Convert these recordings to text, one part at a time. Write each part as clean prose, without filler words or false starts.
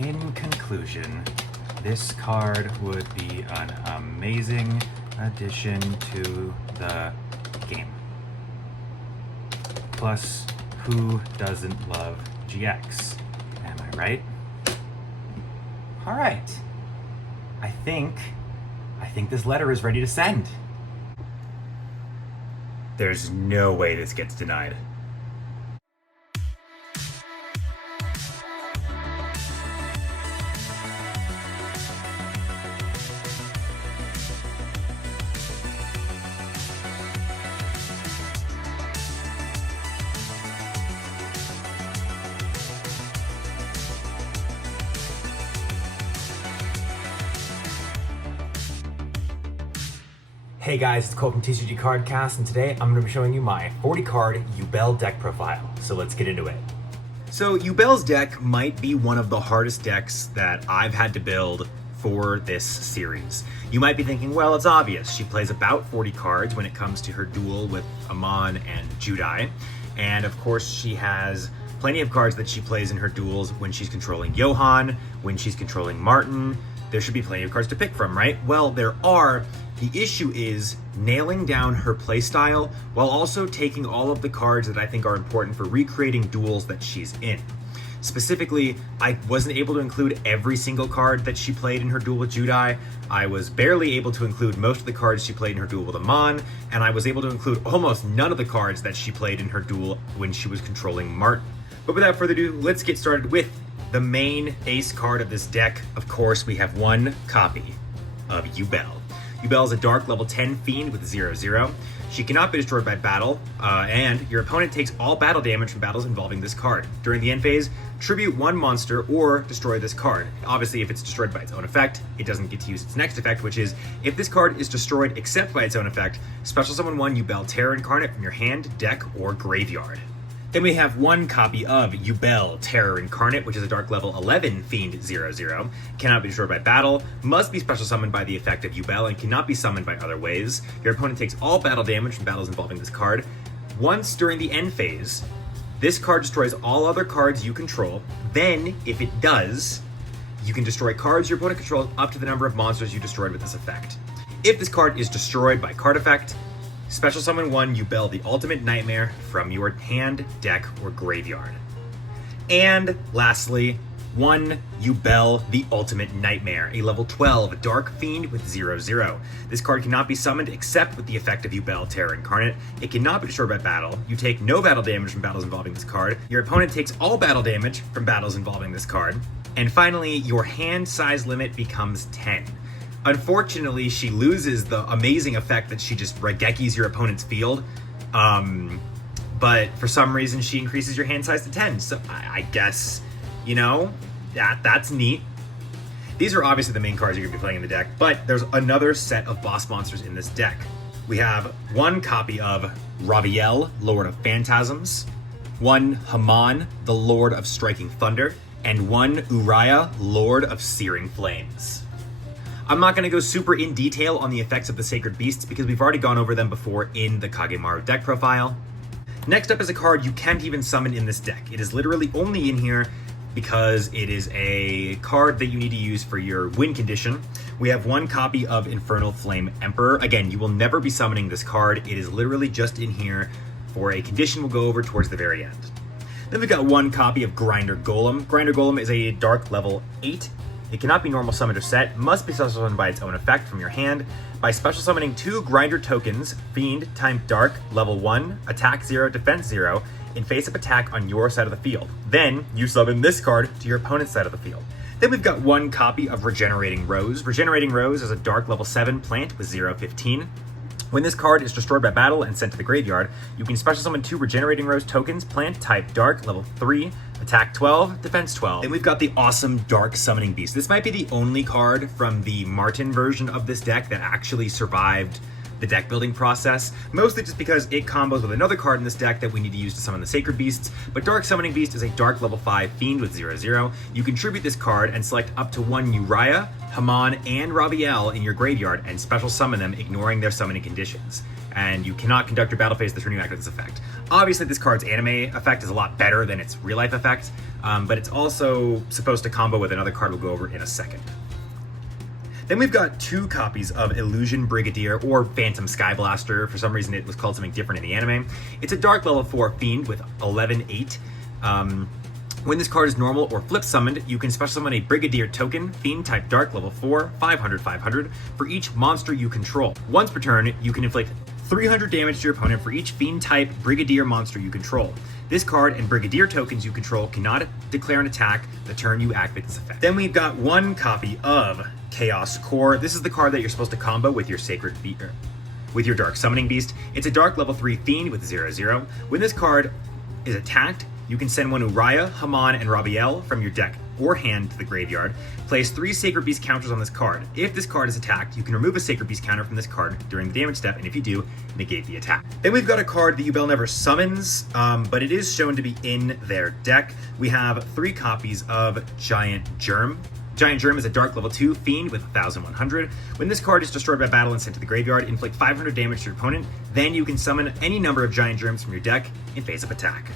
In conclusion, this card would be an amazing addition to the game. Plus, who doesn't love GX? Am I right? All right. I think this letter is ready to send. There's no way this gets denied. Hey guys, it's Cole from TCG Cardcast, and today I'm going to be showing you my 40 card Yubel deck profile. So let's get into it. So Yubel's deck might be one of the hardest decks that I've had to build for this series. You might be thinking, well, it's obvious. She plays about 40 cards when it comes to her duel with Amon and Judai. And of course she has plenty of cards that she plays in her duels when she's controlling Johann, when she's controlling Martin. There should be plenty of cards to pick from, right? Well, there are. The issue is nailing down her playstyle while also taking all of the cards that I think are important for recreating duels that she's in. Specifically, I wasn't able to include every single card that she played in her duel with Judai. I was barely able to include most of the cards she played in her duel with Amon, and I was able to include almost none of the cards that she played in her duel when she was controlling Martin. But without further ado, let's get started with the main ace card of this deck. Of course, we have one copy of Yubel. Yubel is a dark level 10 Fiend with 0/0. She cannot be destroyed by battle, and your opponent takes all battle damage from battles involving this card. During the end phase, tribute one monster or destroy this card. Obviously, if it's destroyed by its own effect, it doesn't get to use its next effect, which is, if this card is destroyed except by its own effect, special summon one Yubel Terror Incarnate from your hand, deck, or graveyard. Then we have one copy of Yubel Terror Incarnate, which is a dark level 11 Fiend 0/0. Cannot be destroyed by battle, must be special summoned by the effect of Yubel, and cannot be summoned by other ways. Your opponent takes all battle damage from battles involving this card. Once during the end phase, this card destroys all other cards you control. Then, if it does, you can destroy cards your opponent controls up to the number of monsters you destroyed with this effect. If this card is destroyed by card effect, special summon one Yubel the Ultimate Nightmare from your hand, deck, or graveyard. And lastly, one Yubel the Ultimate Nightmare, a level 12 Dark Fiend with 0/0. This card cannot be summoned except with the effect of Yubel Terror Incarnate. It cannot be destroyed by battle. You take no battle damage from battles involving this card. Your opponent takes all battle damage from battles involving this card. And finally, your hand size limit becomes 10. Unfortunately, she loses the amazing effect that she just Raigekis your opponent's field, but for some reason she increases your hand size to 10, so I guess, you know, that's neat. These are obviously the main cards you're going to be playing in the deck, but there's another set of boss monsters in this deck. We have one copy of Raviel, Lord of Phantasms, one Haman, the Lord of Striking Thunder, and one Uriah, Lord of Searing Flames. I'm not going to go super in detail on the effects of the Sacred Beasts because we've already gone over them before in the Kagemaru deck profile. Next up is a card you can't even summon in this deck. It is literally only in here because it is a card that you need to use for your win condition. We have one copy of Infernal Flame Emperor. Again, you will never be summoning this card. It is literally just in here for a condition we'll go over towards the very end. Then we've got one copy of Grinder Golem. Grinder Golem is a dark level 8. It cannot be normal summoned or set, must be special summoned by its own effect from your hand. By special summoning 2 Grinder tokens, Fiend times Dark, level 1, attack 0, defense 0, in face-up attack on your side of the field. Then, you summon this card to your opponent's side of the field. Then we've got one copy of Regenerating Rose. Regenerating Rose is a dark level 7 plant with 0/15. When this card is destroyed by battle and sent to the graveyard, you can special summon 2 Regenerating Rose tokens, plant type Dark, level 3, attack 12, defense 12. Then we've got the awesome Dark Summoning Beast. This might be the only card from the Martin version of this deck that actually survived the deck building process, mostly just because it combos with another card in this deck that we need to use to summon the Sacred Beasts. But Dark Summoning Beast is a dark level 5 Fiend with 0/0. You contribute this card and select up to one Uriah, Haman, and Raviel in your graveyard and special summon them, ignoring their summoning conditions. And you cannot conduct your battle phase the turn you activate this effect. Obviously, this card's anime effect is a lot better than its real life effect, but it's also supposed to combo with another card we'll go over in a second. Then we've got 2 copies of Illusion Brigadier, or Phantom Skyblaster. For some reason, it was called something different in the anime. It's a Dark level 4 Fiend with 11/8. When this card is normal or flip summoned, you can special summon a Brigadier token, Fiend type Dark level 4, 500/500, for each monster you control. Once per turn, you can inflict 300 damage to your opponent for each Fiend type Brigadier monster you control. This card and Brigadier tokens you control cannot declare an attack the turn you activate this effect. Then we've got 1 copy of Chaos Core. This is the card that you're supposed to combo with your with your Dark Summoning Beast. It's a Dark level 3 Fiend with 0/0. When this card is attacked, you can send one Uriah, Haman, and Rabiel from your deck or hand to the graveyard. Place 3 Sacred Beast counters on this card. If this card is attacked, you can remove a Sacred Beast counter from this card during the damage step, and if you do, negate the attack. Then we've got a card that Yubel never summons, but it is shown to be in their deck. We have 3 copies of Giant Germ. Giant Germ is a Dark level 2 Fiend with 1100. When this card is destroyed by battle and sent to the graveyard, inflict 500 damage to your opponent. Then you can summon any number of Giant Germs from your deck in face-up attack.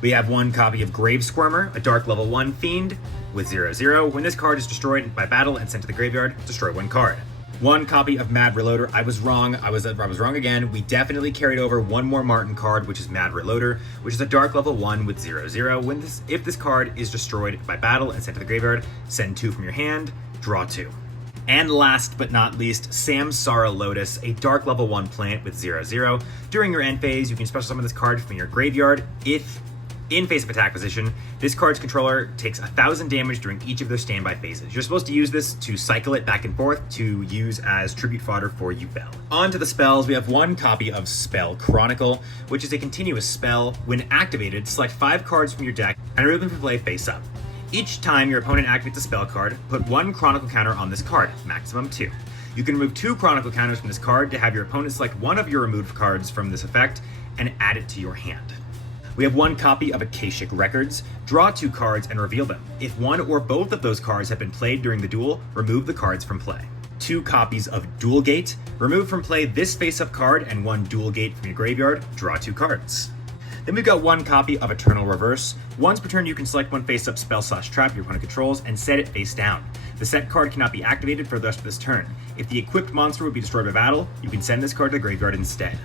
We have 1 copy of Grave Squirmer, a Dark level 1 Fiend with 0/0. When this card is destroyed by battle and sent to the graveyard, destroy 1 card. 1 copy of Mad Reloader. I was wrong. I was wrong again. We definitely carried over 1 more Martin card, which is Mad Reloader, which is a Dark level 1 with 0/0. If this card is destroyed by battle and sent to the graveyard, send 2 from your hand, draw 2. And last but not least, Samsara Lotus, a Dark level 1 plant with 0/0. During your end phase, you can special summon this card from your graveyard. If in face-up attack position, this card's controller takes 1000 damage during each of their standby phases. You're supposed to use this to cycle it back and forth to use as tribute fodder for Yubel. On to the spells, we have 1 copy of Spell Chronicle, which is a continuous spell. When activated, select 5 cards from your deck and remove them from play face-up. Each time your opponent activates a spell card, put 1 Chronicle counter on this card, maximum 2. You can remove 2 Chronicle counters from this card to have your opponent select one of your removed cards from this effect and add it to your hand. We have 1 copy of Akashic Records. Draw 2 cards and reveal them. If one or both of those cards have been played during the duel, remove the cards from play. 2 copies of Duel Gate. Remove from play this face-up card and 1 Duel Gate from your graveyard. Draw 2 cards. Then we've got 1 copy of Eternal Reverse. Once per turn, you can select 1 face-up spell/trap your opponent controls and set it face down. The set card cannot be activated for the rest of this turn. If the equipped monster would be destroyed by battle, you can send this card to the graveyard instead.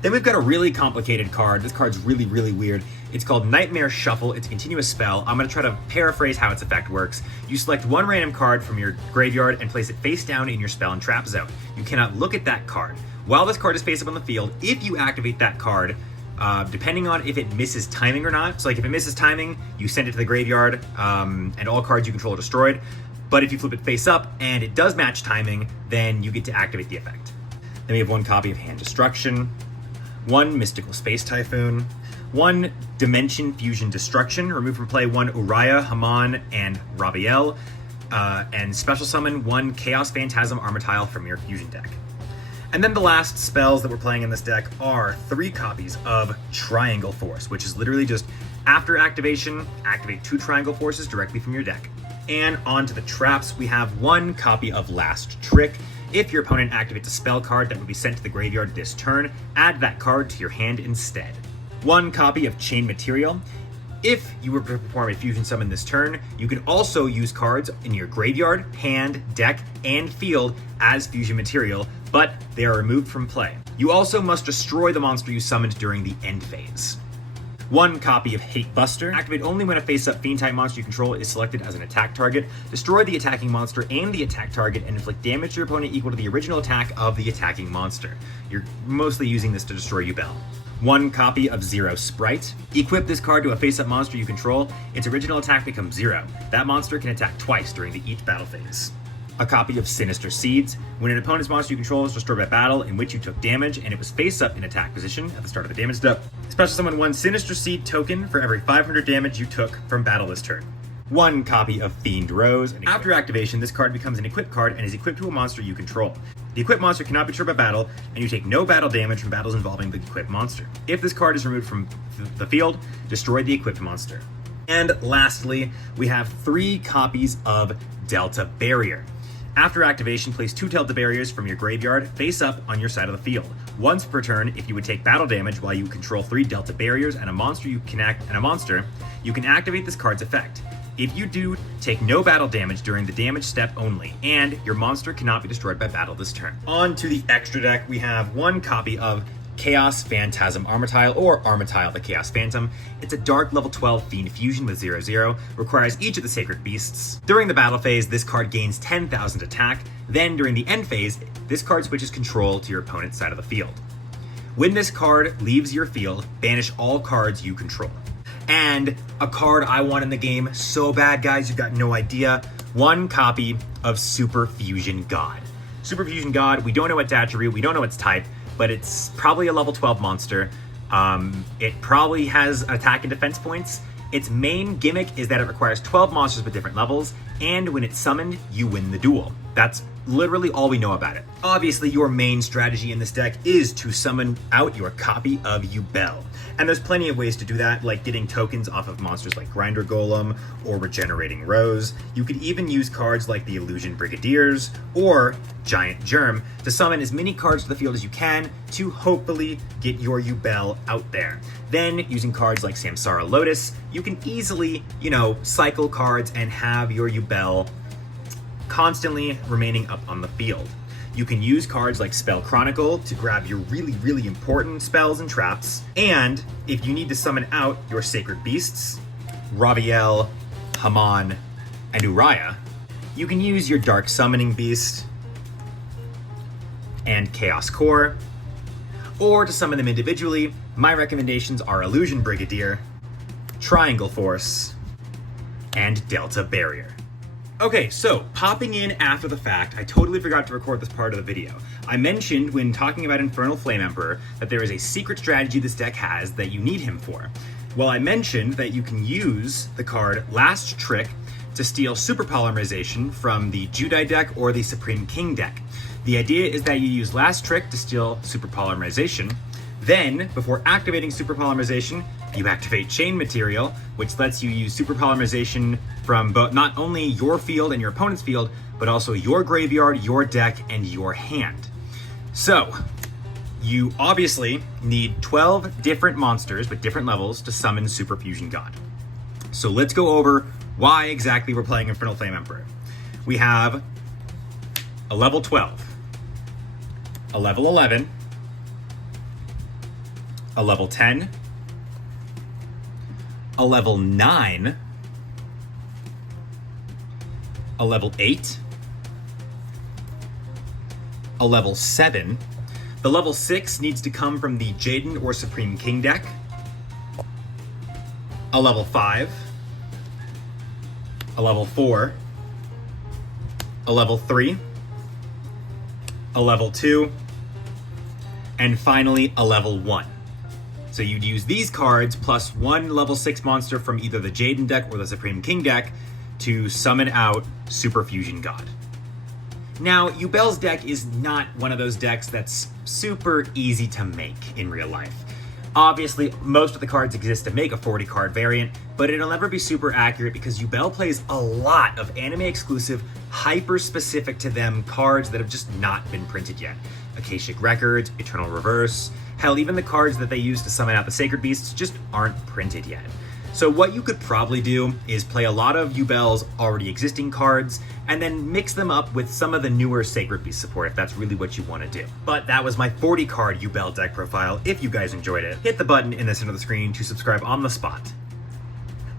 Then we've got a really complicated card. This card's really, really weird. It's called Nightmare Shuffle. It's a continuous spell. I'm going to try to paraphrase how its effect works. You select 1 random card from your graveyard and place it face down in your spell and trap zone. You cannot look at that card. While this card is face up on the field, if you activate that card, depending on if it misses timing or not, so like if it misses timing, you send it to the graveyard, and all cards you control are destroyed. But if you flip it face up and it does match timing, then you get to activate the effect. Then we have 1 copy of Hand Destruction, 1 Mystical Space Typhoon, 1 Dimension Fusion Destruction. Remove from play 1 Uriah, Haman, and Rabiel, and special summon 1 Chaos Phantasm Armatile from your fusion deck. And then the last spells that we're playing in this deck are 3 copies of Triangle Force, which is literally just after activation, activate 2 Triangle Forces directly from your deck. And onto the traps, we have 1 copy of Last Trick. If your opponent activates a spell card that would be sent to the graveyard this turn, add that card to your hand instead. 1 copy of Chain Material. If you were to perform a fusion summon this turn, you can also use cards in your graveyard, hand, deck, and field as fusion material, but they are removed from play. You also must destroy the monster you summoned during the end phase. 1 copy of Hate Buster. Activate only when a face-up Fiend-type monster you control is selected as an attack target. Destroy the attacking monster and the attack target and inflict damage to your opponent equal to the original attack of the attacking monster. You're mostly using this to destroy Yubel. 1 copy of Zero Sprite. Equip this card to a face-up monster you control. Its original attack becomes 0. That monster can attack twice during each battle phase. A copy of Sinister Seeds. When an opponent's monster you control is destroyed by battle in which you took damage and it was face-up in attack position at the start of the damage step, special summon 1 Sinister Seed token for every 500 damage you took from battle this turn. 1 copy of Fiend Rose. And after activation, this card becomes an equipped card and is equipped to a monster you control. The equipped monster cannot be destroyed by battle, and you take no battle damage from battles involving the equipped monster. If this card is removed from the field, destroy the equipped monster. And lastly, we have 3 copies of Delta Barrier. After activation, place 2 Delta Barriers from your graveyard face up on your side of the field. Once per turn, if you would take battle damage while you control 3 Delta barriers and a monster you can activate this card's effect. If you do, take no battle damage during the damage step only, and your monster cannot be destroyed by battle this turn. On to the extra deck, we have 1 copy of Chaos Phantasm Armatile, or Armatile the Chaos Phantom. It's a dark level 12 Fiend fusion with 0/0, requires each of the Sacred Beasts. During the battle phase, this card gains 10,000 attack. Then during the end phase, this card switches control to your opponent's side of the field. When this card leaves your field, banish all cards you control. And a card I want in the game so bad, guys, you've got no idea. 1 copy of Super Fusion God. Super Fusion God, we don't know its attribute, we don't know its type, but it's probably a level 12 monster. It probably has attack and defense points. Its main gimmick is that it requires 12 monsters with different levels, and when it's summoned, you win the duel. That's literally all we know about it. Obviously, your main strategy in this deck is to summon out your copy of Yubel. And there's plenty of ways to do that, like getting tokens off of monsters like Grinder Golem or Regenerating Rose. You could even use cards like the Illusion Brigadiers or Giant Germ to summon as many cards to the field as you can to hopefully get your Yubel out there. Then, using cards like Samsara Lotus, you can easily, cycle cards and have your Yubel constantly remaining up on the field. You can use cards like Spell Chronicle to grab your really, really important spells and traps. And if you need to summon out your Sacred Beasts, Raviel, Haman, and Uriah, you can use your Dark Summoning Beast and Chaos Core. Or to summon them individually, my recommendations are Illusion Brigadier, Triangle Force, and Delta Barrier. Okay, so popping in after the fact, I totally forgot to record this part of the video. I mentioned when talking about Infernal Flame Emperor that there is a secret strategy this deck has that you need him for. Well, I mentioned that you can use the card Last Trick to steal Super Polymerization from the Judai deck or the Supreme King deck. The idea is that you use Last Trick to steal Super Polymerization. Then, before activating Super Polymerization, you activate Chain Material, which lets you use Super Polymerization from not only your field and your opponent's field, but also your graveyard, your deck, and your hand. So, you obviously need 12 different monsters with different levels to summon Super Fusion God. So let's go over why exactly we're playing Infernal Flame Emperor. We have a level 12, a level 11, a level 10, a level 9, a level 8, a level 7. The level 6 needs to come from the Jaden or Supreme King deck, a level 5, a level 4, a level 3, a level 2, and finally a level 1. So you'd use these cards plus 1 level 6 monster from either the Jaden deck or the Supreme King deck to summon out Super Fusion God. Now, Yubel's deck is not one of those decks that's super easy to make in real life. Obviously, most of the cards exist to make a 40 card variant, but it'll never be super accurate because Yubel plays a lot of anime exclusive, hyper specific to them cards that have just not been printed yet. Akashic Records, Eternal Reverse, hell, even the cards that they use to summon out the Sacred Beasts just aren't printed yet. So what you could probably do is play a lot of Yubel's already existing cards and then mix them up with some of the newer Sacred Beast support if that's really what you want to do. But that was my 40 card Yubel deck profile. If you guys enjoyed it, hit the button in the center of the screen to subscribe on the spot.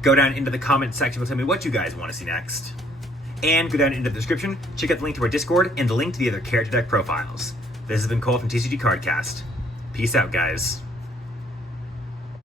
Go down into the comment section and tell me what you guys want to see next. And go down into the description, check out the link to our Discord and the link to the other character deck profiles. This has been Cole from TCG Cardcast. Peace out, guys.